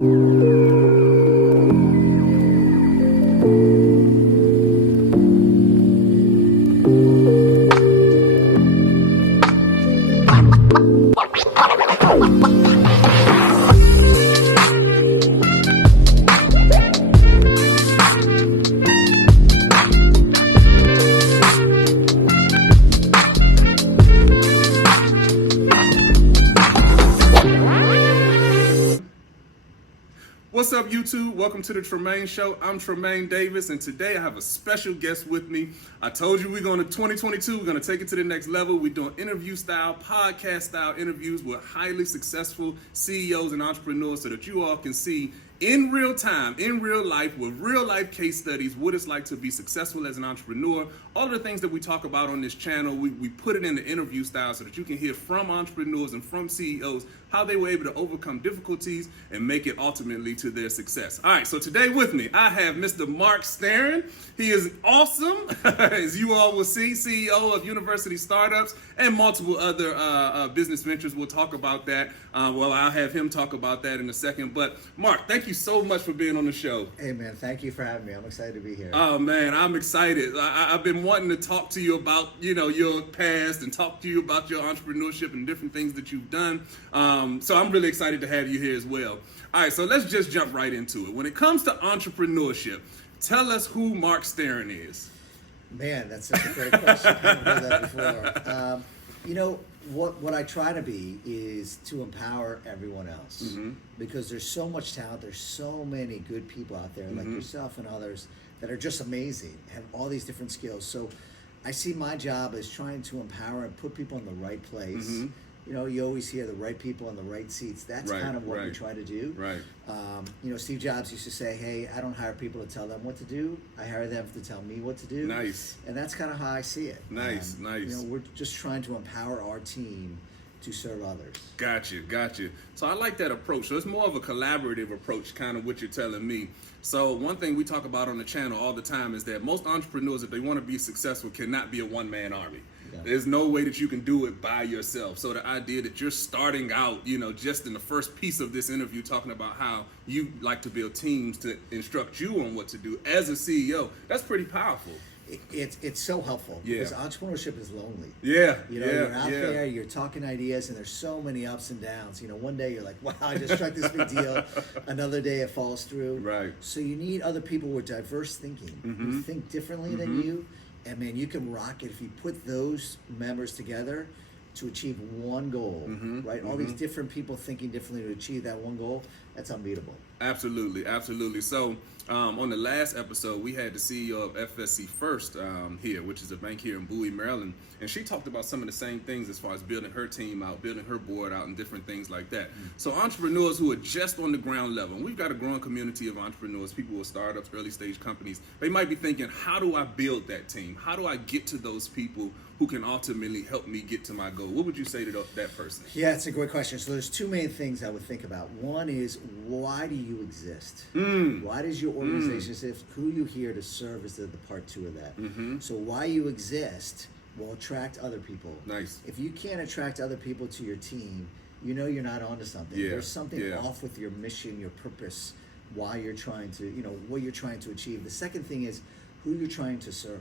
What's up, YouTube? Welcome to the Tremain Show. I'm Tremain Davis, and today I have a special guest with me. I told you we're going to 2022. We're going to take it to the next level. We're doing interview-style, podcast-style interviews with highly successful CEOs and entrepreneurs so that you all can see in real time, in real life, with real life case studies, what it's like to be successful as an entrepreneur. All of the things that we talk about on this channel, we put it in the interview style so that you can hear from entrepreneurs and from CEOs how they were able to overcome difficulties and make it ultimately to their success. All right, so today with me, I have Mr. Mark Sterin. He is awesome, as you all will see, CEO of University Startups and multiple other business ventures. We'll talk about that. I'll have him talk about that in a second. But Mark, thank you so much for being on the show. Hey man, thank you for having me. I'm excited to be here. Oh man, I'm excited. I've been wanting to talk to you about, your past and talk to you about your entrepreneurship and different things that you've done. So I'm really excited to have you here as well. All right, so let's just jump right into it. When it comes to entrepreneurship, tell us who Mark Sterin is. Man, that's such a great question. I haven't heard that before. What I try to be is to empower everyone else, because there's so much talent. There's so many good people out there like yourself and others that are just amazing, have all these different skills. So I see my job as trying to empower and put people in the right place. You always hear the right people in the right seats. That's kind of what we try to do. Right. Steve Jobs used to say, hey, I don't hire people to tell them what to do. I hire them to tell me what to do. Nice. And that's kind of how I see it. Nice. We're just trying to empower our team to serve others. Got you. So I like that approach. So it's more of a collaborative approach, kind of what you're telling me. So one thing we talk about on the channel all the time is that most entrepreneurs, if they want to be successful, cannot be a one-man army. Yeah. There's no way that you can do it by yourself. So the idea that you're starting out, just in the first piece of this interview, talking about how you like to build teams to instruct you on what to do as a CEO, that's pretty powerful. It's so helpful because entrepreneurship is lonely. You're out there, you're talking ideas, and there's so many ups and downs. One day you're like, wow, I just struck this big deal. Another day it falls through. Right. So you need other people with diverse thinking, who think differently than you. And man, you can rock it if you put those members together to achieve one goal, right? All these different people thinking differently to achieve that one goal, that's unbeatable. Absolutely. So on the last episode, we had the CEO of FSC First here, which is a bank here in Bowie, Maryland. And she talked about some of the same things as far as building her team out, building her board out, and different things like that. So entrepreneurs who are just on the ground level, and we've got a growing community of entrepreneurs, people with startups, early stage companies, they might be thinking, how do I build that team? How do I get to those people who can ultimately help me get to my goal? What would you say to that person? Yeah, it's a great question. So there's two main things I would think about. One is, why do you exist? Why does your organization exist? Who are you here to serve is the part two of that. So why you exist will attract other people. Nice. If you can't attract other people to your team, you're not onto something. There's something off with your mission, your purpose, why you're trying to, what you're trying to achieve. The second thing is who you're trying to serve,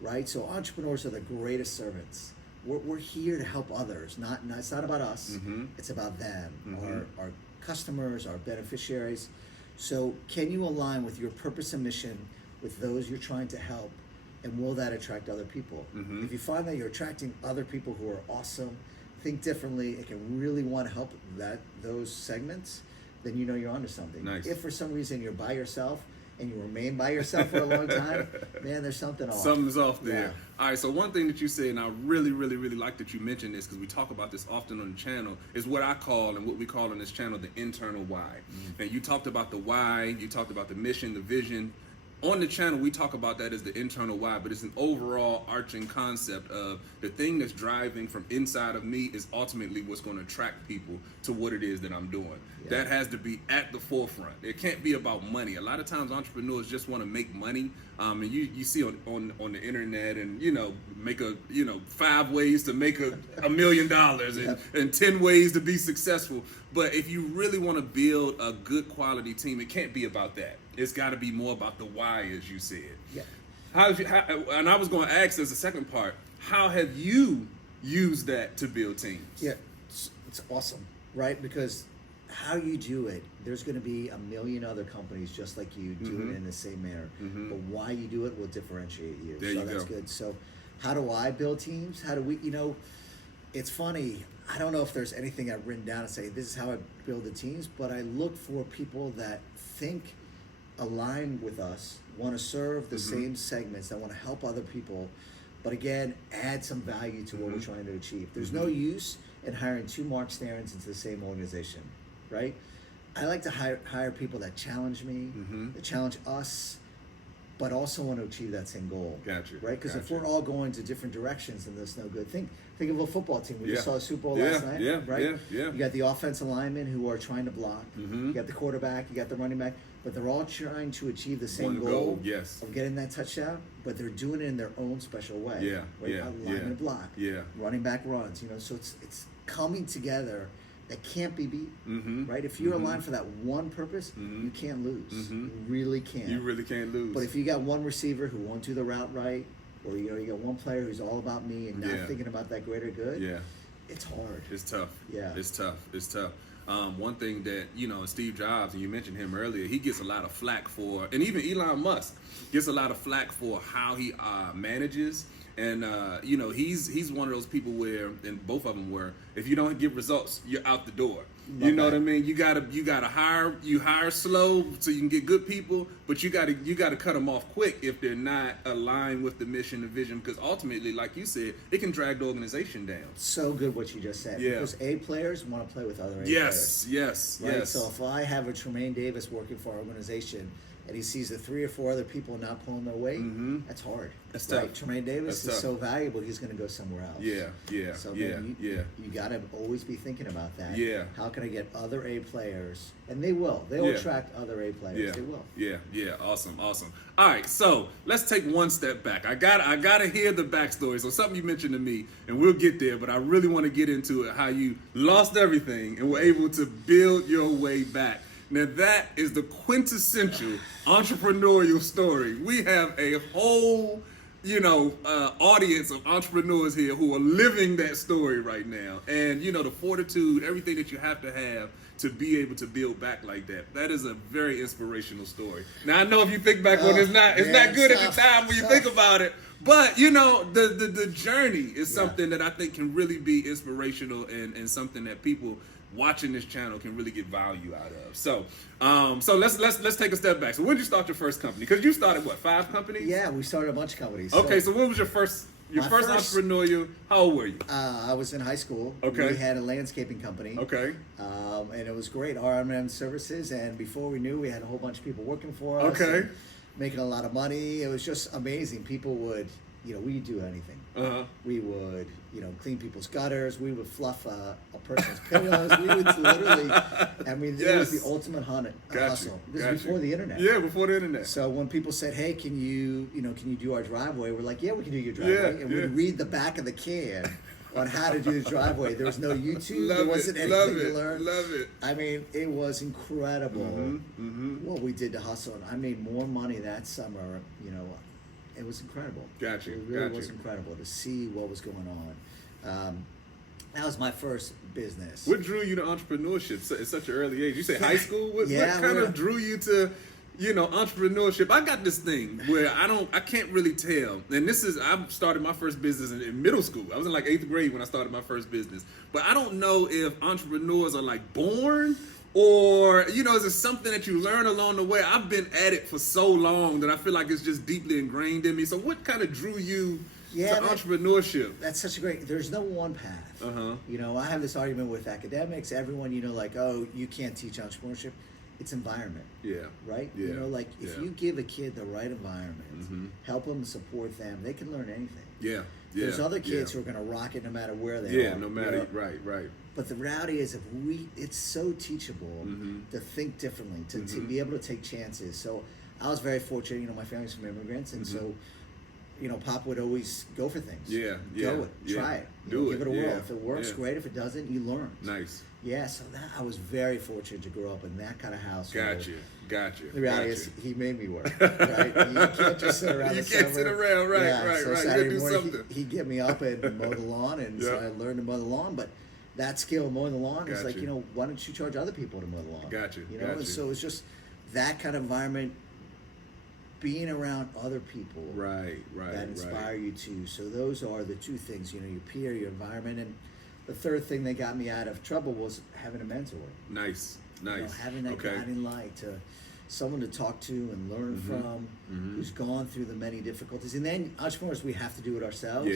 right? So entrepreneurs are the greatest servants. We're here to help others. It's not about us. It's about them, our customers, our beneficiaries. So can you align with your purpose and mission with those you're trying to help? And will that attract other people? If you find that you're attracting other people who are awesome, think differently, and can really want to help those segments, then you're onto something. Nice. If for some reason you're by yourself and you remain by yourself for a long time, man, there's something off. Something's off there. Yeah. All right, so one thing that you said, and I really like that you mentioned this because we talk about this often on the channel, is what I call and what we call on this channel the internal why. And you talked about the why, you talked about the mission, the vision. On the channel, we talk about that as the internal why, but it's an overall arching concept of the thing that's driving from inside of me is ultimately what's going to attract people to what it is that I'm doing. Yeah. That has to be at the forefront. It can't be about money. A lot of times entrepreneurs just want to make money. And you see on the internet and, make 5 ways to make $1 million and 10 ways to be successful. But if you really want to build a good quality team, it can't be about that. It's got to be more about the why, as you said. Yeah. And I was going to ask as a second part, how have you used that to build teams? Yeah, it's awesome, right? Because how you do it, there's going to be a million other companies just like you do it in the same manner. But why you do it will differentiate you. That's good. So how do I build teams? How do we, it's funny. I don't know if there's anything I've written down to say this is how I build the teams, but I look for people that think align with us, want to serve the same segments, that want to help other people, but again, add some value to what we're trying to achieve. There's no use in hiring two Mark Starons into the same organization, right? I like to hire people that challenge me, that challenge us, but also want to achieve that same goal. Gotcha. Right? Because if we're all going to different directions, then there's no good. Think of a football team. We just saw the Super Bowl last night, right? You got the offensive linemen who are trying to block. You got the quarterback, you got the running back, but they're all trying to achieve the same goal of getting that touchdown, but they're doing it in their own special way. Lineman block. Running back runs, so it's coming together. That can't be beat, right? If you're aligned for that one purpose, you can't lose. You really can't. You really can't lose. But if you got one receiver who won't do the route right, or you got one player who's all about me and not thinking about that greater good, it's hard. It's tough. Yeah. It's tough. One thing that, Steve Jobs, and you mentioned him earlier, he gets a lot of flack for, and even Elon Musk gets a lot of flack for how he manages. And he's one of those people where, and both of them were, if you don't get results, you're out the door. You know what I mean? You gotta hire slow so you can get good people, but you gotta cut them off quick if they're not aligned with the mission and vision, because ultimately, like you said, it can drag the organization down. So good what you just said. Yeah. Because A players want to play with other A players. Yes. So if I have a Tremain Davis working for our organization, and he sees the 3 or 4 other people not pulling their weight, that's hard. That's right? tough. Tremain Davis is so valuable, he's going to go somewhere else. So you got to always be thinking about that. Yeah. How can I get other A players? And they will. They'll attract other A players. They will. Yeah. Awesome. All right, so let's take one step back. I gotta hear the backstory. So something you mentioned to me, and we'll get there, but I really want to get into it, how you lost everything and were able to build your way back. Now that is the quintessential entrepreneurial story. We have a whole, audience of entrepreneurs here who are living that story right now. And, the fortitude, everything that you have to be able to build back like that. That is a very inspirational story. Now I know if you think back on it, it's not good at the time when you think about it. But the journey is something that I think can really be inspirational and something that people watching this channel can really get value out of. So let's take a step back. So when did you start your first company? Because you started 5 companies? Yeah, we started a bunch of companies. Okay, so when was your first entrepreneurial? How old were you? I was in high school. Okay. We had a landscaping company. Okay. And it was great, R&M services, and before we knew, we had a whole bunch of people working for us. Okay. Making a lot of money. It was just amazing. People would, we'd do anything. We would, clean people's gutters. We would fluff a person's pillows. We would literally, it was the ultimate hustle. This was before the internet. Yeah, before the internet. So when people said, "Hey, can you do our driveway?" We're like, "Yeah, we can do your driveway." And we'd read the back of the can on how to do the driveway. There was no YouTube. There wasn't anything to learn. Love it. I mean, it was incredible what we did to hustle. And I made more money that summer, it was incredible. Gotcha. It really was incredible to see what was going on. That was my first business. What drew you to entrepreneurship at such an early age? You say high school? What kind of drew you to, entrepreneurship? I got this thing where I can't really tell. And I started my first business in middle school. I was in like 8th grade when I started my first business. But I don't know if entrepreneurs are like born, or, is it something that you learn along the way? I've been at it for so long that I feel like it's just deeply ingrained in me. So what kind of drew you to entrepreneurship? That's such a there's no one path. I have this argument with academics. Everyone, you can't teach entrepreneurship. It's environment. Yeah. Right? Yeah. If you give a kid the right environment, help them, support them, they can learn anything. Yeah. There's other kids who are going to rock it no matter where they are. Yeah, no matter, right. But the reality is, it's so teachable to think differently, to be able to take chances. So I was very fortunate. My family's from immigrants, and so Pop would always go for things. Yeah. Go it. Try it. Give it a whirl. If it works, great. If it doesn't, you learn. Nice. Yeah, so I was very fortunate to grow up in that kind of house. Gotcha. The reality is, he made me work. Right? You can't just sit around. You can't sit around. Right. Yeah, Right. So Right. Saturday You morning, do something. he'd get me up and mow the lawn, and so I learned to mow the lawn. But that skill, mowing the lawn, is like, why don't you charge other people to mow the lawn? Gotcha. And so it's just that kind of environment, being around other people, that inspire you too. So those are the two things, your peer, your environment, and the third thing that got me out of trouble was having a mentor. Nice. Having that guiding light, someone to talk to and learn from, who's gone through the many difficulties. And then entrepreneurs, we have to do it ourselves.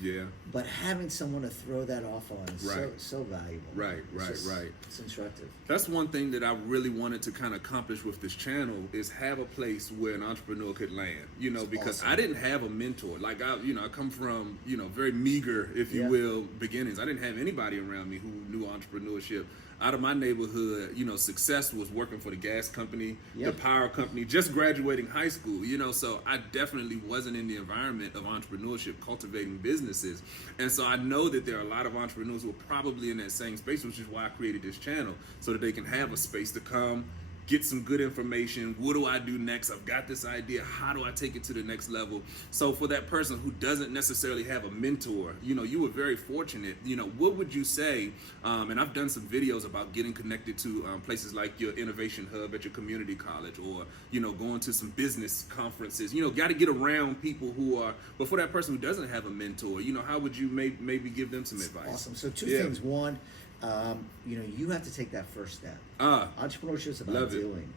Yeah. But having someone to throw that off on is so valuable. Right. It's instructive. That's one thing that I really wanted to kind of accomplish with this channel, is have a place where an entrepreneur could land. Because awesome. I didn't have a mentor. Like I come from very meager, if you will, beginnings. I didn't have anybody around me who knew entrepreneurship. Out of my neighborhood, success was working for the gas company, the power company, just graduating high school, so I definitely wasn't in the environment of entrepreneurship, cultivating businesses. And so I know that there are a lot of entrepreneurs who are probably in that same space, which is why I created this channel, so that they can have a space to come, get some good information. What do I do next? I've got this idea. How do I take it to the next level? So for that person who doesn't necessarily have a mentor, you were very fortunate. What would you say? And I've done some videos about getting connected to places like your innovation hub at your community college, or, going to some business conferences. Got to get around people who are, but for that person who doesn't have a mentor, how would you maybe give them some advice? Awesome. So two things. One, you have to take that first step. Entrepreneurship is about doing.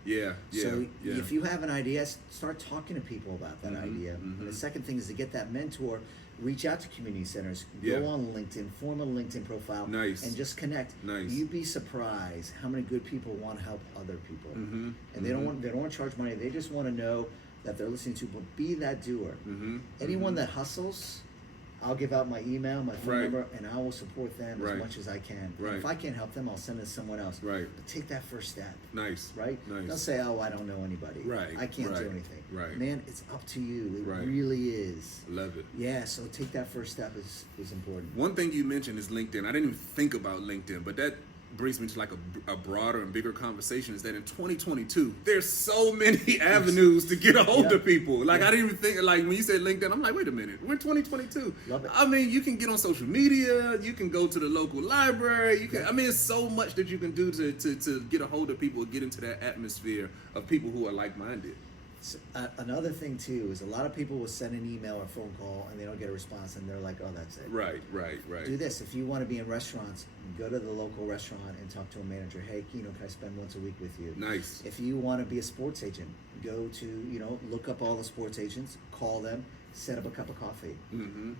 So if you have an idea, start talking to people about that idea. And the second thing is to get that mentor. Reach out to community centers. Go on LinkedIn, form a LinkedIn profile, and just connect. You'd be surprised how many good people want to help other people, and they don't want to charge money. They just want to know that they're listening to. But be that doer. Anyone that hustles, I'll give out my email, my phone number, and I will support them as much as I can. If I can't help them, I'll send it to someone else. But take that first step. Nice. Don't say, "Oh, I don't know anybody. I can't do anything." Man, it's up to you. It really is. Love it. Yeah, so take that first step is important. One thing you mentioned is LinkedIn. I didn't even think about LinkedIn, but that brings me to like a broader and bigger conversation, is that in 2022 there's so many avenues to get a hold of people. Like I didn't even think, like when you said LinkedIn, I'm like, wait a minute, we're in 2022. Love it. I mean, you can get on social media, you can go to the local library, you can, I mean, it's so much that you can do to get a hold of people, get into that atmosphere of people who are like-minded. Another thing too is a lot of people will send an email or phone call and they don't get a response, and they're like, oh, that's it. Right. Do this. If you want to be in restaurants, go to the local restaurant and talk to a manager. Hey, can I spend once a week with you? Nice. If you want to be a sports agent, go to, look up all the sports agents, call them, set up a cup of coffee,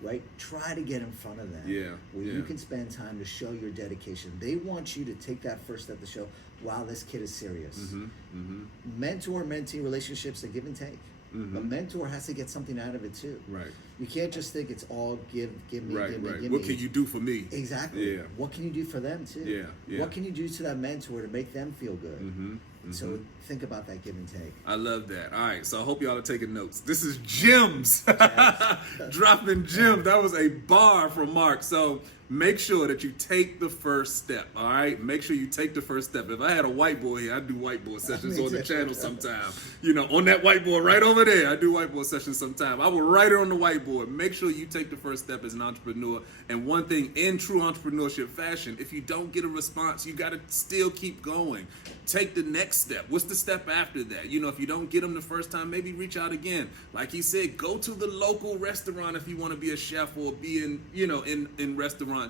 right? Try to get in front of them. You can spend time to show your dedication. They want you to take that first step to show, wow, this kid is serious. Mentor-mentee relationships, they give and take. A mentor has to get something out of it too. You can't just think it's all give me. What can you do for me? Exactly. What can you do for them too? What can you do to that mentor to make them feel good? So think about that give and take. I love that. All right, so I hope y'all are taking notes. This is gems. Dropping gems. That was a bar from Mark. So make sure that you take the first step, all right? Make sure you take the first step. If I had a whiteboard here, I'd do whiteboard sessions on the channel sometime. On that whiteboard right over there, I do whiteboard sessions sometime. I will write it on the whiteboard. Make sure you take the first step as an entrepreneur. And one thing, in true entrepreneurship fashion, if you don't get a response, you got to still keep going. Take the next step. What's the step after that? If you don't get them the first time, maybe reach out again. Like he said, go to the local restaurant if you want to be a chef or be in restaurants.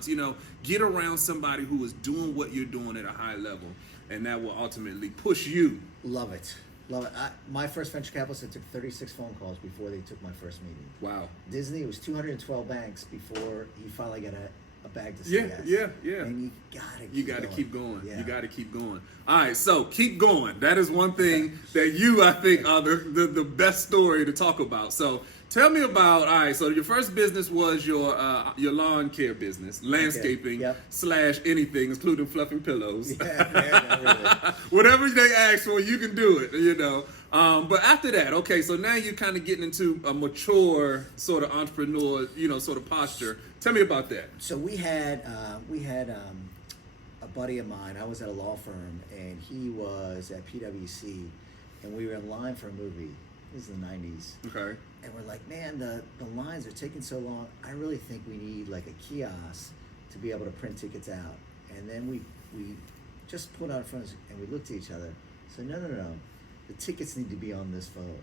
Get around somebody who is doing what you're doing at a high level, and that will ultimately push you. Love it. My first venture capitalist, it took 36 phone calls before they took my first meeting. Wow. Disney, it was 212 banks before he finally got a bag to say yes. And you gotta keep going. You gotta keep going. All right, so keep going. That is one thing that I think are the best story to talk about. So Tell me about, all right, so your first business was your lawn care business, landscaping / anything, including fluffing pillows. Really. Whatever they ask for, you can do it, you know. But after that, okay, so now you're kind of getting into a mature sort of entrepreneur, you know, sort of posture. Tell me about that. So we had a buddy of mine. I was at a law firm, and he was at PwC, and we were in line for a movie. This is the 90s. Okay. And we're like, man, the lines are taking so long. I really think we need like a kiosk to be able to print tickets out. And then we just put out in front of us, and we looked at each other. So no. The tickets need to be on this phone.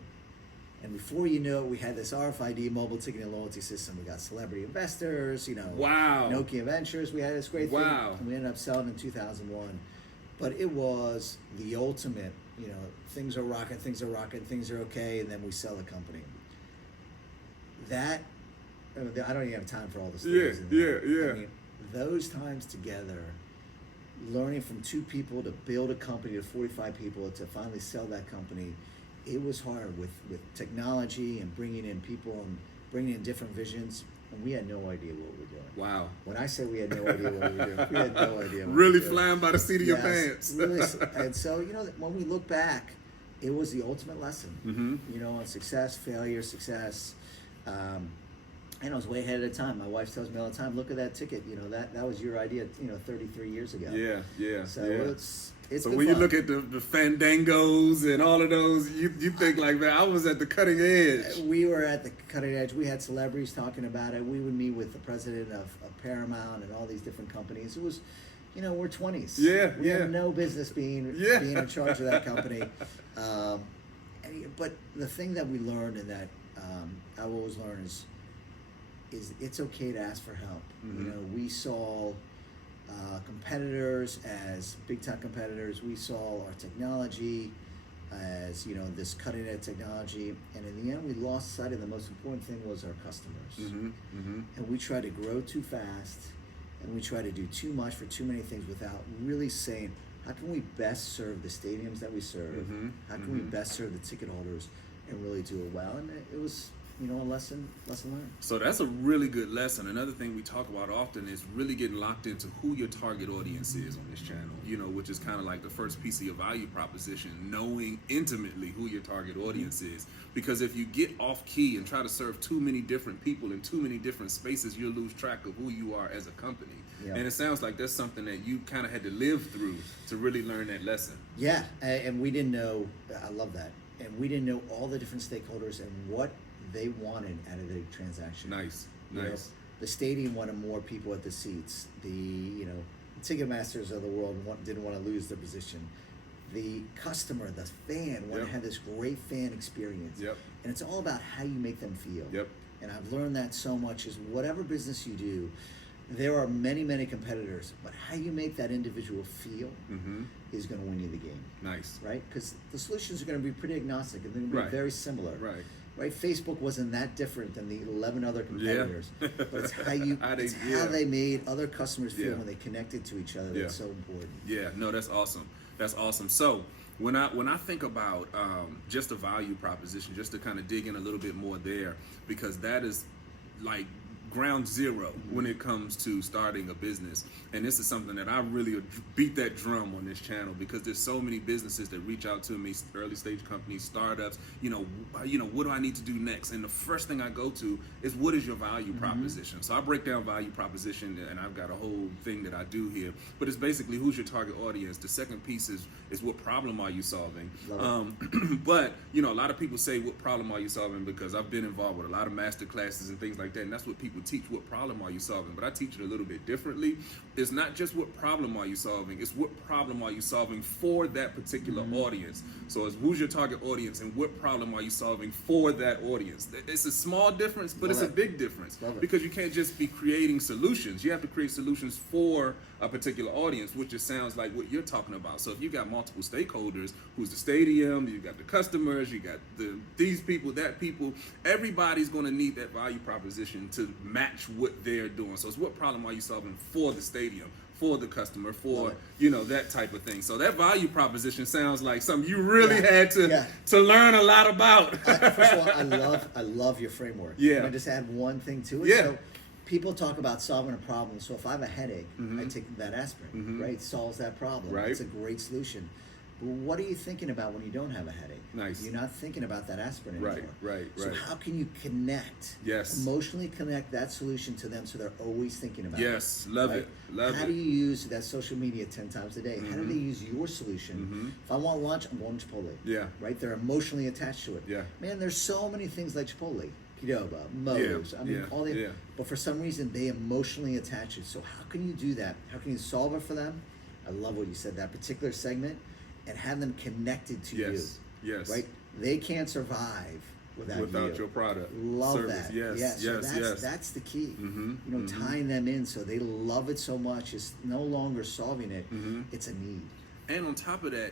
And before you know it, we had this RFID mobile ticketing loyalty system. We got Celebrity Investors, you know, wow. Nokia Ventures. We had this great thing. Wow. And we ended up selling in 2001. But it was the ultimate, you know, things are rocking, things are okay, and then we sell the company. That, I don't even have time for all the stories. Yeah. I mean, those times together, learning from 2 people to build a company to 45 people to finally sell that company, it was hard with technology and bringing in people and bringing in different visions. And we had no idea what we were doing. Wow. When I say we had no idea what we were doing, we had no idea what really we were doing. flying by the seat of your pants. Really. And so, you know, when we look back, it was the ultimate lesson, mm-hmm. you know, on success, failure, success. And I was way ahead of the time. My wife tells me all the time, look at that ticket, you know, that was your idea, you know, 33 years ago. Yeah. So it's so good when fun. you look at the Fandangos and all of those, you think like, man, I was at the cutting edge. We were at the cutting edge. We had celebrities talking about it. We would meet with the president of Paramount and all these different companies. It was, you know, we're 20s. We had no business being in charge of that company. But the thing that we learned and that I always learn is it's okay to ask for help. Mm-hmm. You know, we saw competitors as big time competitors. We saw our technology as, you know, this cutting edge technology, and in the end we lost sight of the most important thing was our customers. Mm-hmm. Mm-hmm. And we tried to grow too fast, and we tried to do too much for too many things without really saying, how can we best serve the stadiums that we serve? Mm-hmm. How can we best serve the ticket holders and really do it well? And it was, you know, a lesson learned. So that's a really good lesson. Another thing we talk about often is really getting locked into who your target audience is on this channel, you know, which is kind of like the first piece of your value proposition, knowing intimately who your target audience is. Because if you get off key and try to serve too many different people in too many different spaces, you'll lose track of who you are as a company. Yeah. And it sounds like that's something that you kind of had to live through to really learn that lesson. Yeah, and we didn't know, I love that, and we didn't know all the different stakeholders and what they wanted out of the transaction. Nice. You know, the stadium wanted more people at the seats. The, you know, Ticketmasters of the world didn't want to lose their position. The customer, the fan, want to have this great fan experience. Yep. And it's all about how you make them feel. Yep. And I've learned that so much is whatever business you do, there are many, many competitors, but how you make that individual feel is going to win you the game. Nice. Right? Because the solutions are going to be pretty agnostic and they're going to be very similar. Right? Facebook wasn't that different than the 11 other competitors, but it's how how they made other customers feel when they connected to each other. That's so important. Yeah, no, that's awesome. That's awesome. So when I think about just a value proposition, just to kind of dig in a little bit more there, because that is like ground zero when it comes to starting a business. And this is something that I really beat that drum on this channel, because there's so many businesses that reach out to me, early stage companies, startups, you know, what do I need to do next? And the first thing I go to is, what is your value proposition? So I break down value proposition, and I've got a whole thing that I do here, but it's basically, who's your target audience? The second piece is what problem are you solving? But, you know, a lot of people say, what problem are you solving? Because I've been involved with a lot of master classes and things like that, and that's what people teach. What problem are you solving? But I teach it a little bit differently. It's not just what problem are you solving, it's what problem are you solving for that particular audience. So it's who's your target audience and what problem are you solving for that audience. It's a small difference, but it's a big difference, because you can't just be creating solutions. You have to create solutions for a particular audience, which just sounds like what you're talking about. So if you got multiple stakeholders, who's the stadium, you got the customers, you got these people, that people, everybody's going to need that value proposition to match what they're doing. So it's what problem are you solving for the stadium, for the customer, for, Love it. that type of thing. So that value proposition sounds like something you really Yeah. had to learn a lot about. First of all, I love your framework. Yeah. Can I just add one thing to it? Yeah. So people talk about solving a problem. So if I have a headache, I take that aspirin, right? It solves that problem. Right. It's a great solution. But what are you thinking about when you don't have a headache? Nice. You're not thinking about that aspirin anymore. Right. So how can you connect? Yes. Emotionally connect that solution to them so they're always thinking about it. Yes. Love it. Love How it. do you use that social media 10 times a day? How do they use your solution? If I want lunch, I'm going to Chipotle. Yeah. Right? They're emotionally attached to it. Yeah. Man, there's so many things like Chipotle, Qdoba, Moe's. I mean, all the. Yeah. But for some reason, they emotionally attach it. So how can you do that? How can you solve it for them? I love what you said, that particular segment, and have them connected to you. Yes. Right? They can't survive without your product. Love service. that. Yes. So that's the key. Tying them in so they love it so much. It's no longer solving it. It's a need. And on top of that,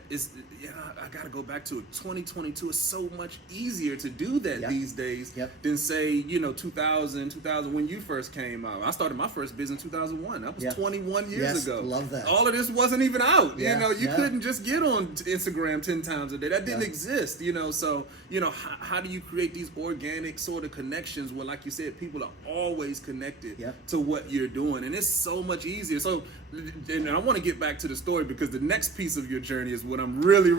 I got to go back to it. 2022 is so much easier to do that these days than say, 2000 when you first came out. I started my first business in 2001. That was 21 years ago. Love that. All of this wasn't even out. You Yeah. couldn't just get on Instagram 10 times a day. That didn't exist, So, how do you create these organic sort of connections where, like you said, people are always connected to what you're doing? And it's so much easier. So, and I want to get back to the story because the next piece of your journey is what I'm really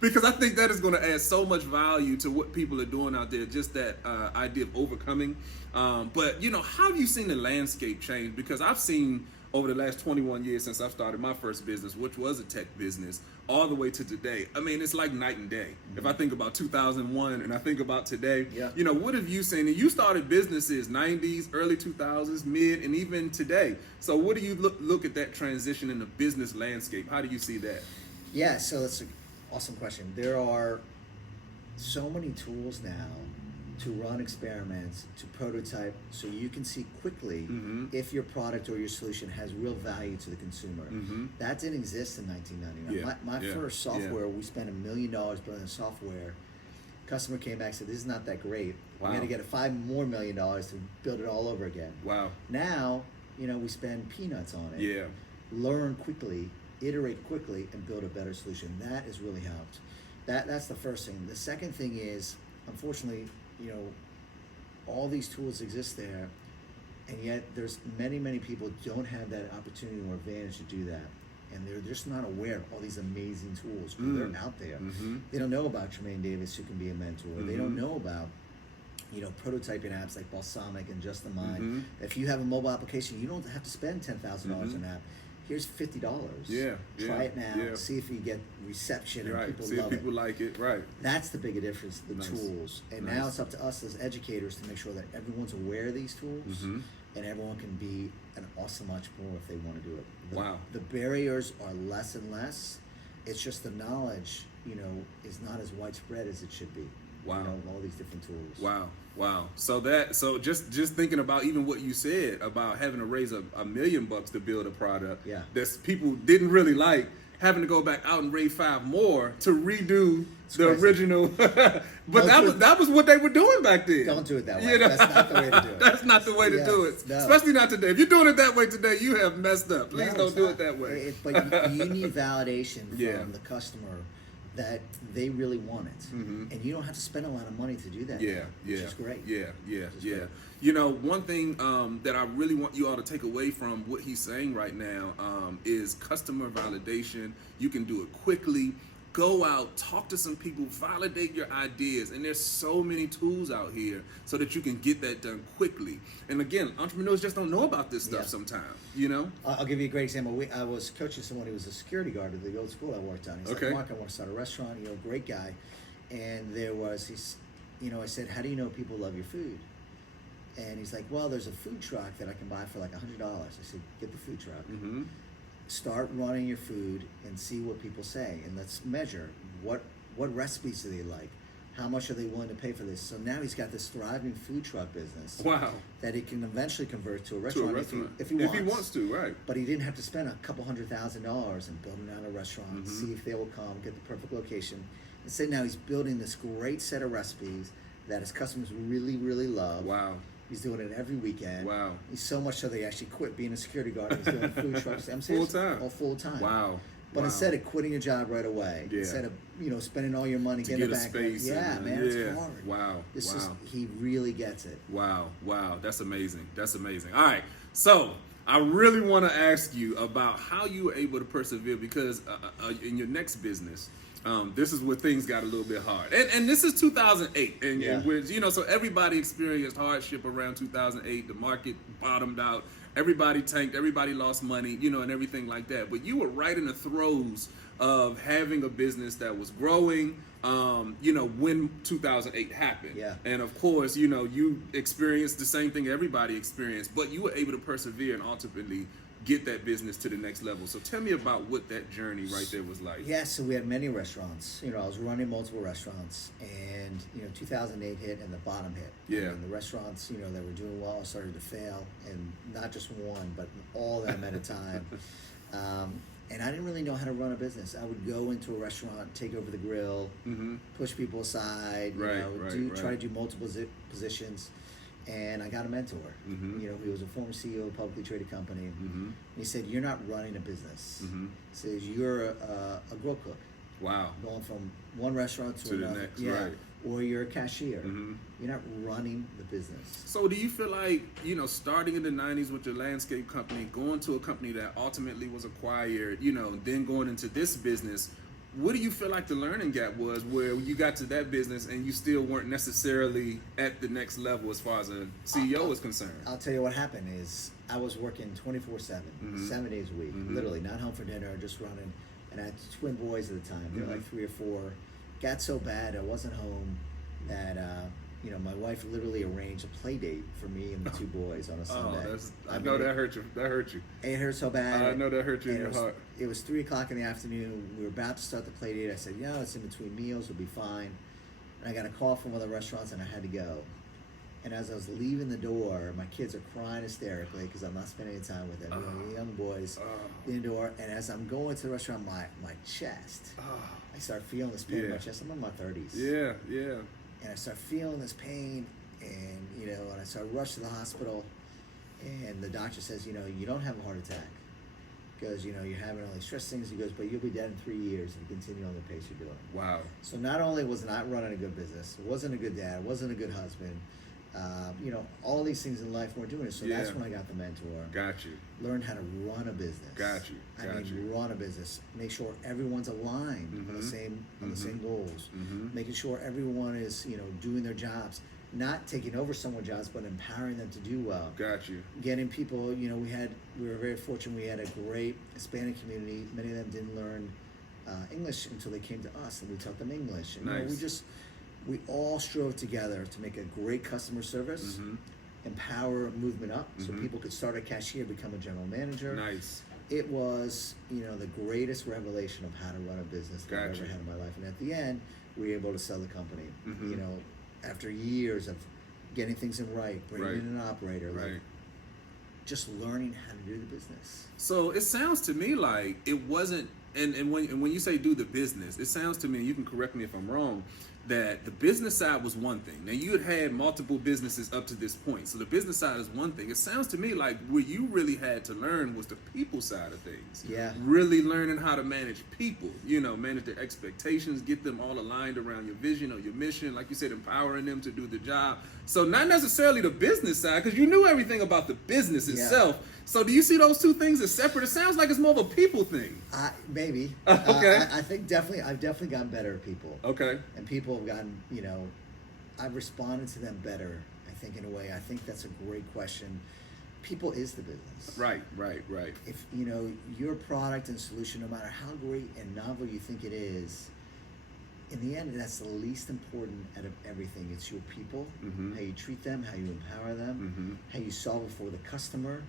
because I think that is going to add so much value to what people are doing out there, just that idea of overcoming. But how have you seen the landscape change? Because I've seen over the last 21 years since I've started my first business, which was a tech business, all the way to today. I mean, it's like night and day. If I think about 2001 and I think about today, what have you seen? And you started businesses 90s, early 2000s, mid, and even today. So what do you look at that transition in the business landscape? How do you see that? Yeah, so that's an awesome question. There are so many tools now to run experiments, to prototype, so you can see quickly if your product or your solution has real value to the consumer. That didn't exist in 1999. My first software, we spent $1 million building software. Customer came back and said, this is not that great. Wow. We're going to get $5 more million to build it all over again. Wow. Now, we spend peanuts on it. Yeah. Learn quickly, iterate quickly, and build a better solution. That has really helped. That's the first thing. The second thing is, unfortunately, all these tools exist there, and yet there's many people don't have that opportunity or advantage to do that, and they're just not aware of all these amazing tools because they're out there. They don't know about Tremain Davis, who can be a mentor. They don't know about prototyping apps like Balsamic and Just the Mind. If you have a mobile application, you don't have to spend $10,000 on an app. Here's $50. Try it now. See if you get reception and people see love if people it. like it. Right. That's the big difference, the tools. And now it's up to us as educators to make sure that everyone's aware of these tools and everyone can be an awesome entrepreneur if they want to do it. The barriers are less and less. It's just the knowledge, is not as widespread as it should be. Wow. All these different tools. Wow. So just thinking about even what you said about having to raise $1 million to build a product that people didn't really like, having to go back out and raise 5 more to redo the original. But that was what they were doing back then. Don't do it that way. That's not the way to do it. That's not the way to do it. No. Especially not today. If you're doing it that way today, you have messed up. Please don't do it that way. But you need validation from the customer that they really want it, and you don't have to spend a lot of money to do that. Which is great. One thing that I really want you all to take away from what he's saying right now is customer validation. You can do it quickly. Go out, talk to some people, validate your ideas, and there's so many tools out here so that you can get that done quickly. And again, entrepreneurs just don't know about this stuff sometimes, I'll give you a great example. I was coaching someone who was a security guard at the old school I worked on. He's like, Mark, I want to start a restaurant, great guy. And I said, how do you know people love your food? And he's like, well, there's a food truck that I can buy for like $100. I said, get the food truck. Start running your food and see what people say, and let's measure what recipes do they like, how much are they willing to pay for this. So now he's got this thriving food truck business that he can eventually convert to a restaurant, if he wants to, right? But he didn't have to spend a couple $100,000 in building out a restaurant, see if they will come, get the perfect location. Instead, now he's building this great set of recipes that his customers really love. He's doing it every weekend. Wow. He's so much so that he actually quit being a security guard. He's doing food trucks. I'm Full serious. time. Oh, full time. Wow. But instead of quitting a job right away, instead of spending all your money getting it back, space man, it's hard. Wow. He really gets it. Wow. That's amazing. That's amazing. All right, so I really want to ask you about how you were able to persevere, because in your next business, this is where things got a little bit hard, and this is 2008, and which, so everybody experienced hardship around 2008. The market bottomed out. Everybody tanked, everybody lost money, and everything like that. But you were right in the throes of having a business that was growing, when 2008 happened. Yeah. And of course, you experienced the same thing everybody experienced, but you were able to persevere and ultimately get that business to the next level. So tell me about what that journey right there was like. Yeah, so we had many restaurants. I was running multiple restaurants, and 2008 hit and the bottom hit. Yeah. And the restaurants, that were doing well started to fail, and not just one, but all of them at a time. And I didn't really know how to run a business. I would go into a restaurant, take over the grill, push people aside, try to do multiple positions. And I got a mentor. He was a former CEO of a publicly traded company. And he said, "You're not running a business." He says, "You're a grill cook." Wow. Going from one restaurant to another. The next, right. Or you're a cashier. You're not running the business. So do you feel like, starting in the 90s with your landscape company, going to a company that ultimately was acquired, then going into this business, what do you feel like the learning gap was where you got to that business and you still weren't necessarily at the next level as far as a CEO is concerned? I'll tell you what happened is I was working 24/7, 7 days a week, literally, not home for dinner, just running. And I had twin boys at the time. They were like 3 or 4. Got so bad I wasn't home that my wife literally arranged a play date for me and the 2 boys on a Sunday. I know that hurt you. That hurt you. It hurt so bad. I know that hurt you in your heart. It was 3:00 in the afternoon. We were about to start the play date. I said, it's in between meals. We'll be fine. And I got a call from one of the restaurants, and I had to go. And as I was leaving the door, my kids are crying hysterically because I'm not spending any time with them. The young boys in the door. And as I'm going to the restaurant, my chest, I start feeling this pain in my chest. I'm in my 30s. Yeah. And I start feeling this pain, and and I start rushing to the hospital, and the doctor says, you don't have a heart attack because you're having all these stress things. He goes, but you'll be dead in 3 years if you continue on the pace you're doing. Wow. So not only was I not running a good business, wasn't a good dad, wasn't a good husband, all these things in life weren't doing it. So that's when I got the mentor. Got you. Learned how to run a business. Got you. Run a business. Make sure everyone's aligned on the same goals. Making sure everyone is doing their jobs, not taking over someone's jobs, but empowering them to do well. Got you. Getting people. We were very fortunate. We had a great Hispanic community. Many of them didn't learn English until they came to us, and we taught them English. And nice. We all strove together to make a great customer service, empower movement up, so people could start a cashier, become a general manager. Nice. It was, the greatest revelation of how to run a business that I've ever had in my life. And at the end, we were able to sell the company. After years of getting things in right, bringing in an operator, just learning how to do the business. So it sounds to me like it wasn't, and when you say do the business, it sounds to me, and you can correct me if I'm wrong, that the business side was one thing. Now, you had multiple businesses up to this point, so the business side is one thing. It sounds to me like what you really had to learn was the people side of things. Yeah. Really learning how to manage people, manage their expectations, get them all aligned around your vision or your mission, like you said, empowering them to do the job. So not necessarily the business side, because you knew everything about the business itself. So do you see those two things as separate? It sounds like it's more of a people thing. Maybe. Okay. I think I've definitely gotten better at people. Okay. And people have gotten, I've responded to them better, I think, in a way. I think that's a great question. People is the business. Right. If, your product and solution, no matter how great and novel you think it is, in the end, that's the least important out of everything. It's your people, how you treat them, how you empower them, how you solve it for the customer.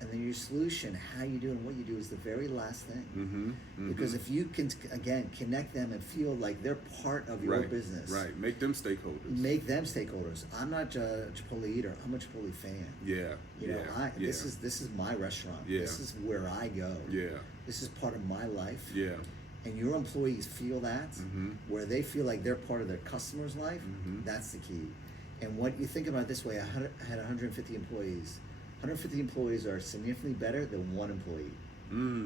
And then your solution, how you do and what you do, is the very last thing. Because if you can, again, connect them and feel like they're part of your business. Right, make them stakeholders. Make them stakeholders. I'm not a Chipotle eater. I'm a Chipotle fan. Yeah. This is my restaurant. Yeah. This is where I go. Yeah. This is part of my life. Yeah. And your employees feel that, where they feel like they're part of their customer's life. That's the key. And what you think about it this way, I had 150 employees. 150 employees are significantly better than one employee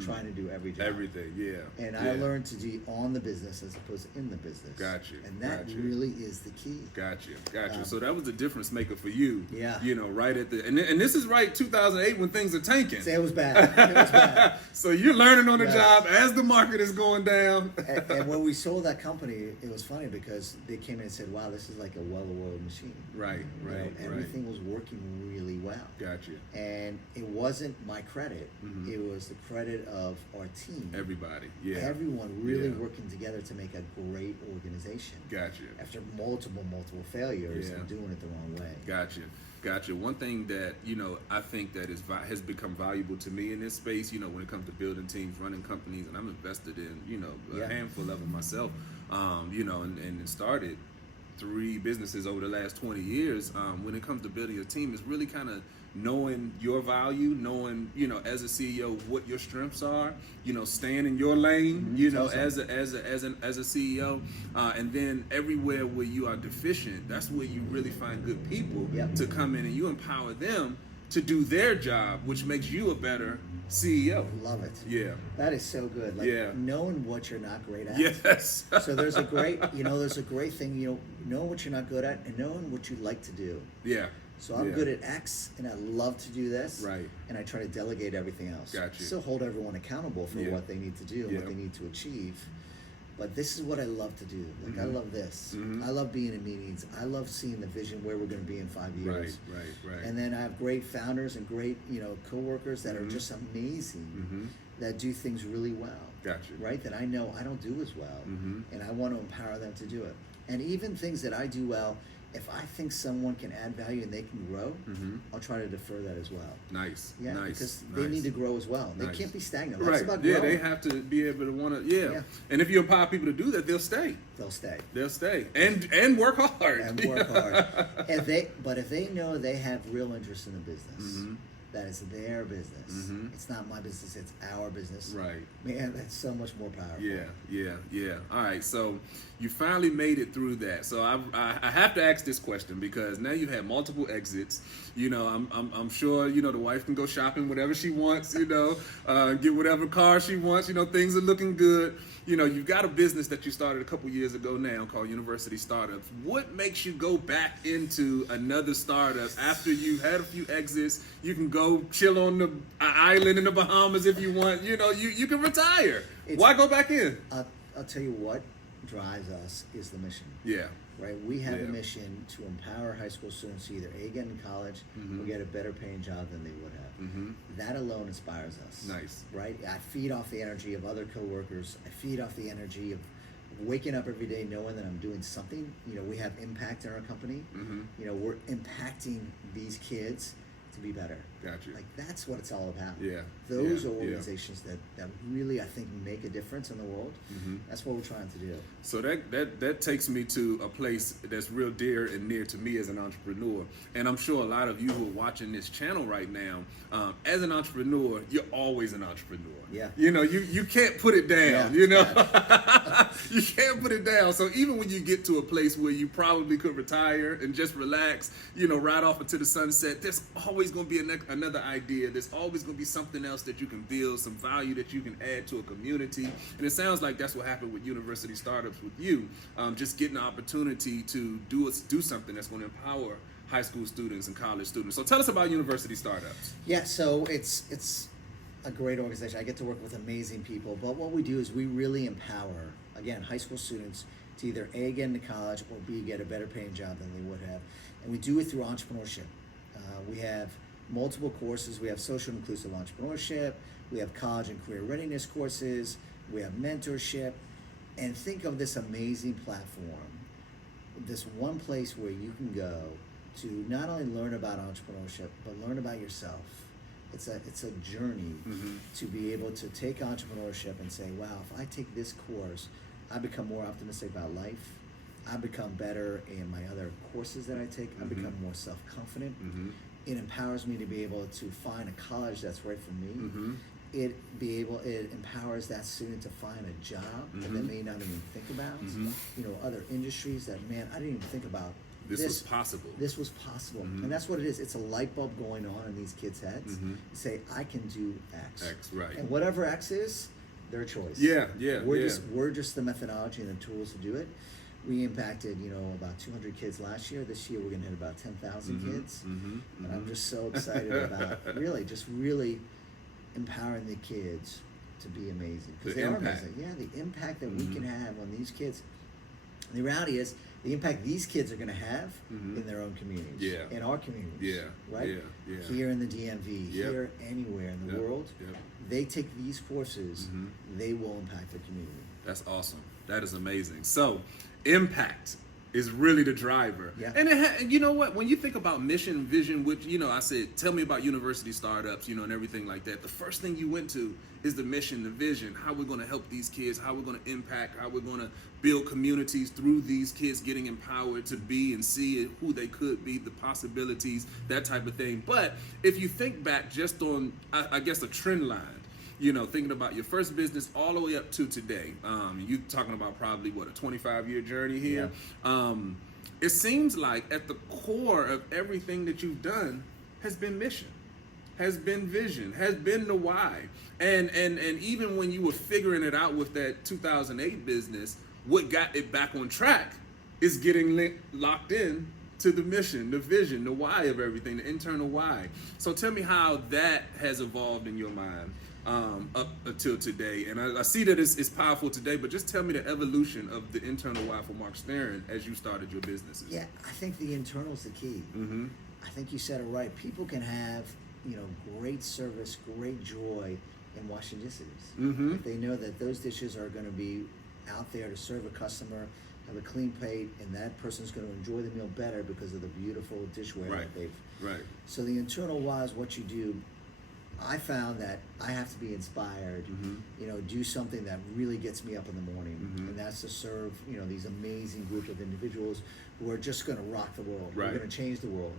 trying to do every job. Everything, yeah. And I learned to be on the business as opposed to in the business. Got you. And that really is the key. Got you. So that was a difference maker for you. Yeah. You know, right at the and this is right 2008 when things are tanking. It was bad. It was bad. So you're learning on the job as the market is going down. And when we sold that company, it was funny because they came in and said, "Wow, this is like a well-oiled machine." Right. Everything was working really well. Got you. And it wasn't my credit; it was the credit of our team. Everybody, yeah. Everyone really working together to make a great organization. Got you. After multiple failures and doing it the wrong way. Got you. One thing that, you know, I think that has become valuable to me in this space, you know, when it comes to building teams, running companies, and I'm invested in, you know, a handful of them myself, you know, and started 3 businesses over the last 20 years. When it comes to building a team, it's really kind of knowing your value, knowing, you know, as a CEO what your strengths are, you know, staying in your lane, you know, as a CEO, and then everywhere where you are deficient, that's where you really find good people to come in and you empower them to do their job, which makes you a better CEO. Love it. Yeah. That is so good. Like knowing what you're not great at. Yes. So there's a great thing, you know, knowing what you're not good at and knowing what you like to do. Yeah. So I'm good at X, and I love to do this. Right. And I try to delegate everything else. Got you. Still hold everyone accountable for what they need to do and what they need to achieve. But this is what I love to do. Like, I love this. I love being in meetings. I love seeing the vision where we're going to be in 5 years. Right. And then I have great founders and great, you know, coworkers that are just amazing, that do things really well. Got you. Right? That I know I don't do as well. And I want to empower them to do it. And even things that I do well, if I think someone can add value and they can grow, I'll try to defer that as well. Nice. Yeah, because they need to grow as well. They can't be stagnant. Right. That's about growing. They have to be able to want to. And if you empower people to do that, they'll stay. They'll stay and work hard. And work hard. But if they know they have real interest in the business, that it's their business. It's not my business, it's our business. Right. Man, that's so much more powerful. Yeah. All right, so you finally made it through that. So I have to ask this question because now you've had multiple exits. You know, I'm sure, you know, the wife can go shopping whatever she wants, you know, get whatever car she wants, you know, things are looking good. You know, you've got a business that you started a couple years ago now called University Startups. What makes you go back into another startup after you've had a few exits? You can go chill on the island in the Bahamas if you want. You know, you can retire. Why go back in? I'll tell you what drives us is the mission. Yeah. Right? We have a mission to empower high school students to either A, get in college or get a better paying job than they would have. That alone inspires us. Nice. Right? I feed off the energy of other coworkers. I feed off the energy of waking up every day knowing that I'm doing something. You know, we have impact in our company. You know, we're impacting these kids to be better. Got you. Like, that's what it's all about. Yeah. Those are organizations that really, I think, make a difference in the world. That's what we're trying to do. So that takes me to a place that's real dear and near to me as an entrepreneur. And I'm sure a lot of you who are watching this channel right now, as an entrepreneur, you're always an entrepreneur. Yeah. You know, you can't put it down, you know. You can't put it down. So even when you get to a place where you probably could retire and just relax, you know, ride off into the sunset, there's always going to be another idea. There's always going to be something else that you can build, some value that you can add to a community. And it sounds like that's what happened with University Startups with you, just getting the opportunity to do something that's going to empower high school students and college students. So tell us about University Startups. Yeah, so it's a great organization. I get to work with amazing people, but what we do is we really empower, again, high school students to either A, get into college, or B, get a better paying job than they would have. And we do it through entrepreneurship. We have multiple courses. We have social and inclusive entrepreneurship. We have college and career readiness courses. We have mentorship. And think of this amazing platform, this one place where you can go to not only learn about entrepreneurship, but learn about yourself. It's a journey to be able to take entrepreneurship and say, wow, if I take this course, I become more optimistic about life. I become better in my other courses that I take. I become more self-confident. It empowers me to be able to find a college that's right for me. It empowers that student to find a job that they may not even think about. You know, other industries that, man, I didn't even think about this was possible. This was possible. And that's what it is. It's a light bulb going on in these kids' heads. You say, I can do X. X, right. And whatever X is, their choice. We're just the methodology and the tools to do it. We impacted, about 200 kids last year. This year we're going to hit about 10,000 kids. And I'm just so excited about really empowering the kids to be amazing. Because they are amazing. Yeah, the impact that we can have on these kids. And the reality is, the impact these kids are going to have in their own communities, in our communities, right? Here in the DMV, here anywhere in the world, they take these courses, they will impact their community. That's awesome. That is amazing. So, impact is really the driver. And you know what? When you think about mission, vision, which, I said, tell me about university startups, and everything like that. The first thing you went to is the mission, the vision, how we're going to help these kids, how we're going to impact, how we're going to build communities through these kids getting empowered to be and see who they could be, the possibilities, that type of thing. But if you think back just on, I guess, a trend line, thinking about your first business all the way up to today, you're talking about probably, a 25-year journey here. It seems like at the core of everything that you've done has been mission, has been vision, has been the why. And even when you were figuring it out with that 2008 business, what got it back on track is getting locked in to the mission, the vision, the why of everything, the internal why. So tell me how that has evolved in your mind up until today. And I see that it's powerful today, but just tell me the evolution of the internal why for Mark Stern as you started your businesses. Yeah, I think the internal is the key. I think you said it right. People can have, great service, great joy in washing dishes. If they know that those dishes are going to be out there to serve a customer, have a clean plate, and that person's going to enjoy the meal better because of the beautiful dishware that they've. So the internal why is what you do. I found that I have to be inspired, do something that really gets me up in the morning, and that's to serve, these amazing group of individuals who are just going to rock the world. We're going to change the world.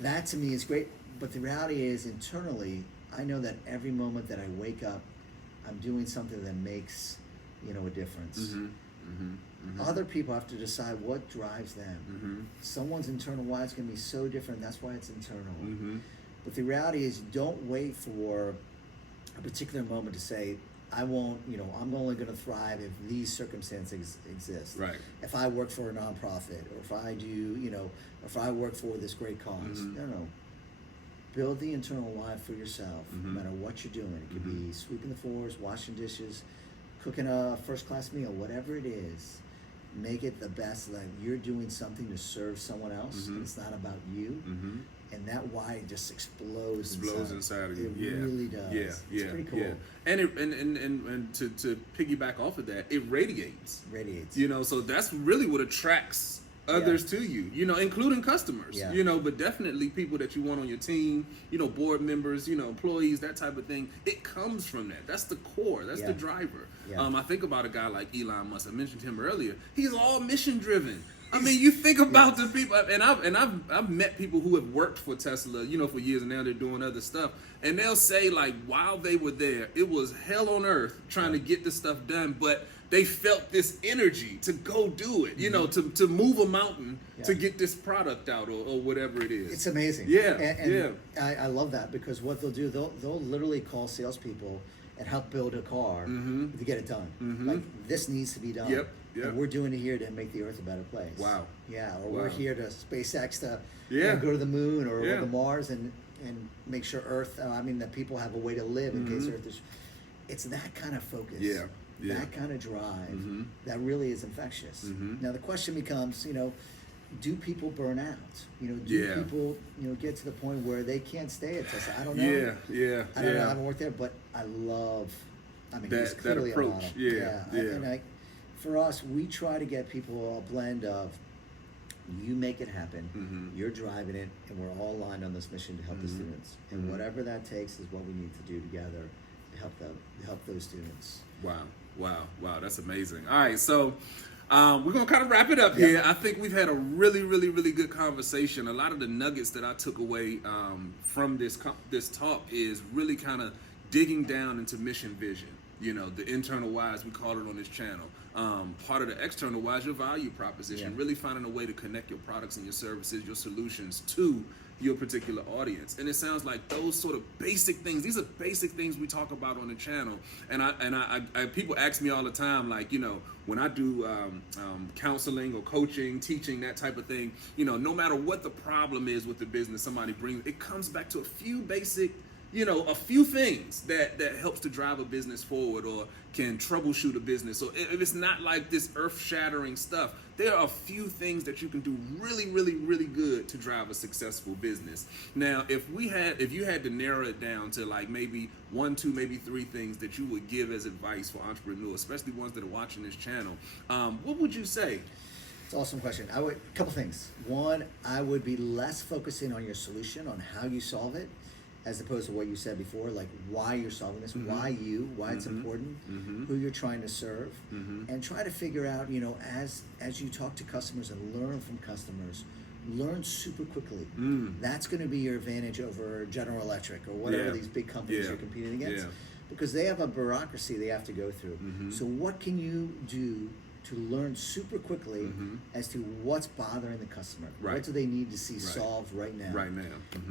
That to me is great, but the reality is internally, I know that every moment that I wake up, I'm doing something that makes, a difference. Other people have to decide what drives them. Someone's internal why is going to be so different. That's why it's internal. But the reality is, don't wait for a particular moment to say, I won't, I'm only going to thrive if these circumstances exist. If I work for a nonprofit, or if I do, or if I work for this great cause. No. Build the internal why for yourself, no matter what you're doing. It could be sweeping the floors, washing dishes, cooking a first-class meal, whatever it is. Make it the best, that you're doing something to serve someone else. And it's not about you. And that why just explodes inside of you. It really does. It's pretty cool. And and to piggyback off of that, it radiates. So that's really what attracts others to you, including customers, but definitely people that you want on your team, board members, employees, that type of thing. It comes from that. That's the core. That's the driver. I think about a guy like Elon Musk. I mentioned him earlier. He's all mission driven. I mean, you think about the people, and I've met people who have worked for Tesla, for years, and now they're doing other stuff. And they'll say, like, while they were there, it was hell on earth trying to get this stuff done, but they felt this energy to go do it, to move a mountain to get this product out or whatever it is. It's amazing. I love that, because what they'll do, they'll literally call salespeople and help build a car to get it done. Like, this needs to be done. And we're doing it here to make the Earth a better place. Or we're here to SpaceX to go to the moon or to Mars and make sure Earth, that people have a way to live in case Earth is. It's that kind of focus. That kind of drive that really is infectious. Now the question becomes, do people burn out? Do people, get to the point where they can't stay at Tesla? I don't know. I don't know. I haven't worked there, but I love. He's clearly that approach. A model. For us, we try to get people a blend of, you make it happen, you're driving it, and we're all aligned on this mission to help the students. And whatever that takes is what we need to do together to help those students. Wow, that's amazing. All right, so we're going to kind of wrap it up here. I think we've had a really, really, really good conversation. A lot of the nuggets that I took away from this talk is really kind of digging down into mission vision. The internal why, as we call it on this channel. Part of the external wise, your value proposition, Yeah. really finding a way to connect your products and your services, your solutions to your particular audience. And it sounds like those sort of basic things, these are basic things we talk about on the channel. And I people ask me all the time, like, you know, when I do counseling or coaching, teaching, that type of thing, you know, no matter what the problem is with the business somebody brings, it comes back to a few basic, you know, a few things that helps to drive a business forward or can troubleshoot a business. So if it's not like this earth-shattering stuff, there are a few things that you can do really, really, really good to drive a successful business. Now, if you had to narrow it down to like maybe 1, 2, maybe 3 things that you would give as advice for entrepreneurs, especially ones that are watching this channel, what would you say? It's an awesome question. Couple things. One, I would be less focusing on your solution, on how you solve it, as opposed to what you said before, like why you're solving this, why it's important, who you're trying to serve, and try to figure out, you know, as you talk to customers and learn from customers, learn super quickly. That's going to be your advantage over General Electric or whatever these big companies you're competing against, because they have a bureaucracy they have to go through. So what can you do to learn super quickly as to what's bothering the customer? What do they need to see solved right now?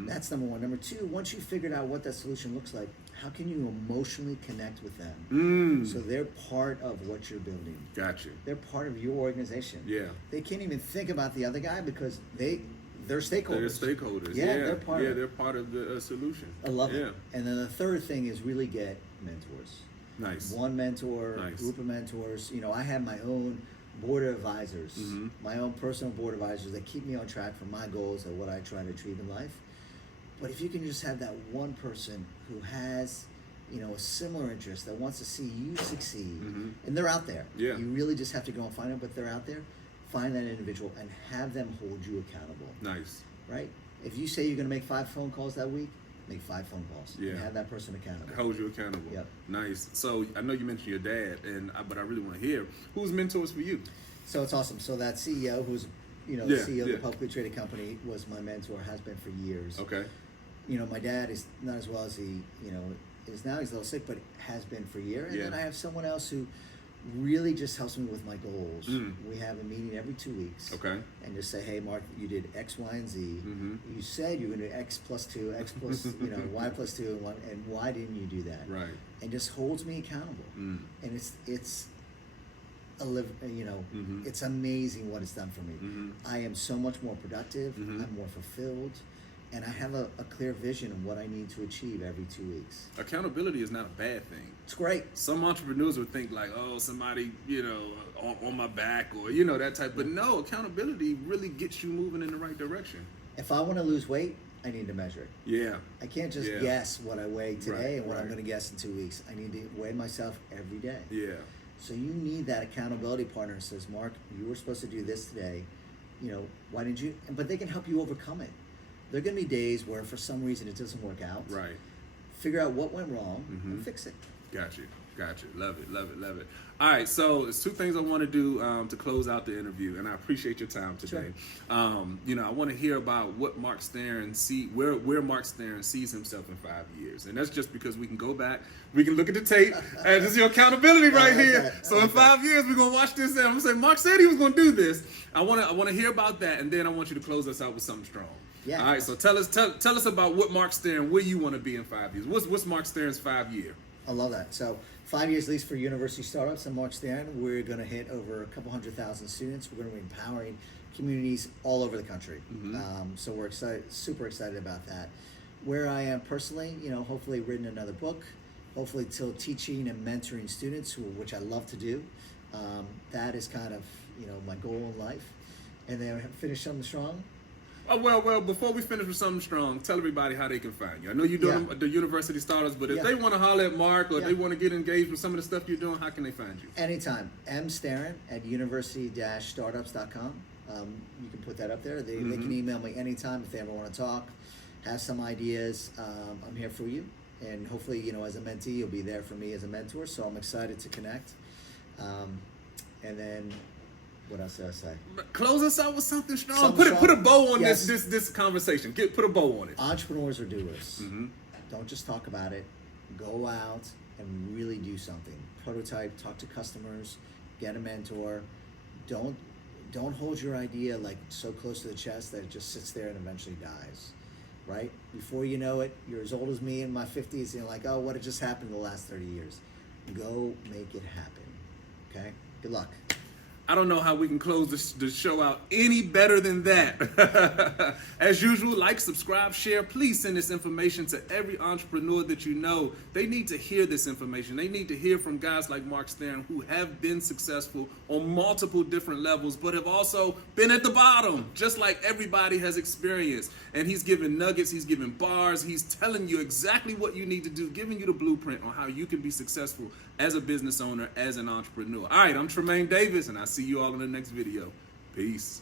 That's number one. Number two, once you've figured out what that solution looks like, how can you emotionally connect with them? So they're part of what you're building. Gotcha. They're part of your organization. Yeah. They can't even think about the other guy because they're stakeholders. They're stakeholders. Yeah, they're part of it. They're part of the solution. I love it. And then the third thing is really get mentors. Nice. One mentor, group of mentors. You know, I have my own board of advisors, my own personal board of advisors that keep me on track for my goals and what I try to achieve in life. But if you can just have that one person who has, you know, a similar interest that wants to see you succeed, and they're out there. Yeah. You really just have to go and find them, but they're out there. Find that individual and have them hold you accountable. Nice. Right? If you say you're going to make 5 phone calls that week, make 5 phone calls. Yeah. And have that person accountable. Hold you accountable. Yep. Nice. So I know you mentioned your dad, but I really want to hear who's mentors for you. So it's awesome. So that CEO, who's, you know, the CEO of the publicly traded company, was my mentor, has been for years. Okay. You know, my dad is not as well as he, you know, is now. He's a little sick, but has been for a year. And then I have someone else who really just helps me with my goals. We have a meeting every 2 weeks. Okay. And just say, hey, Mark, you did X, Y, and Z. You said you were going to do X plus 2, X plus, you know, Y plus 2, and 1, and why didn't you do that? Right. And just holds me accountable. And it's it's amazing what it's done for me. I am so much more productive. I'm more fulfilled. And I have a clear vision of what I need to achieve every 2 weeks. Accountability is not a bad thing. It's great. Some entrepreneurs would think like, oh, somebody, you know, on my back or, you know, that type. But no, accountability really gets you moving in the right direction. If I want to lose weight, I need to measure it. Yeah. I can't just guess what I weigh today and what I'm going to guess in 2 weeks. I need to weigh myself every day. Yeah. So you need that accountability partner who says, Mark, you were supposed to do this today. You know, why didn't you? But they can help you overcome it. There are going to be days where for some reason it doesn't work out. Right. Figure out what went wrong and fix it. Got you. Love it. All right, so there's 2 things I want to do to close out the interview, and I appreciate your time today. Sure. You know, I want to hear about what Mark Sterin where Mark Sterin sees himself in 5 years, and that's just because we can go back, we can look at the tape, and this is your accountability right here. So in 5 years, we're gonna watch this, and I'm gonna say Mark said he was gonna do this. I want to hear about that, and then I want you to close us out with something strong. Yeah. All right. So tell us about what Mark Sterin, where you want to be in 5 years. What's Mark Sterin's 5 year? I love that. So 5 years lease for university startups and Mark Sterin. We're going to hit over a couple 100,000 students. We're going to be empowering communities all over the country. So we're super excited about that. Where I am personally, you know, hopefully written another book. Hopefully still teaching and mentoring students, which I love to do. That is kind of, you know, my goal in life. And then finish something strong. Oh, well, before we finish with something strong, tell everybody how they can find you. I know you're doing the university starters, but if they want to holler at Mark or they want to get engaged with some of the stuff you're doing, how can they find you? Anytime. msterin at university-startups.com. You can put that up there. They can email me anytime if they ever want to talk, have some ideas. I'm here for you. And hopefully, you know, as a mentee, you'll be there for me as a mentor. So I'm excited to connect. And then... what else did I say? Close us out with something strong. Put a bow on this conversation. Put a bow on it. Entrepreneurs are doers. Don't just talk about it. Go out and really do something. Prototype, talk to customers, get a mentor. Don't hold your idea like so close to the chest that it just sits there and eventually dies, right? Before you know it, you're as old as me in my 50s, and you're like, oh, what had just happened in the last 30 years? Go make it happen, okay? Good luck. I don't know how we can close the show out any better than that. As usual, like, subscribe, share. Please send this information to every entrepreneur that you know. They need to hear this information. They need to hear from guys like Mark Stern who have been successful on multiple different levels, but have also been at the bottom, just like everybody has experienced. And he's giving nuggets, he's giving bars, he's telling you exactly what you need to do, giving you the blueprint on how you can be successful as a business owner, as an entrepreneur. All right, I'm Tremain Davis, and I'll see you all in the next video. Peace.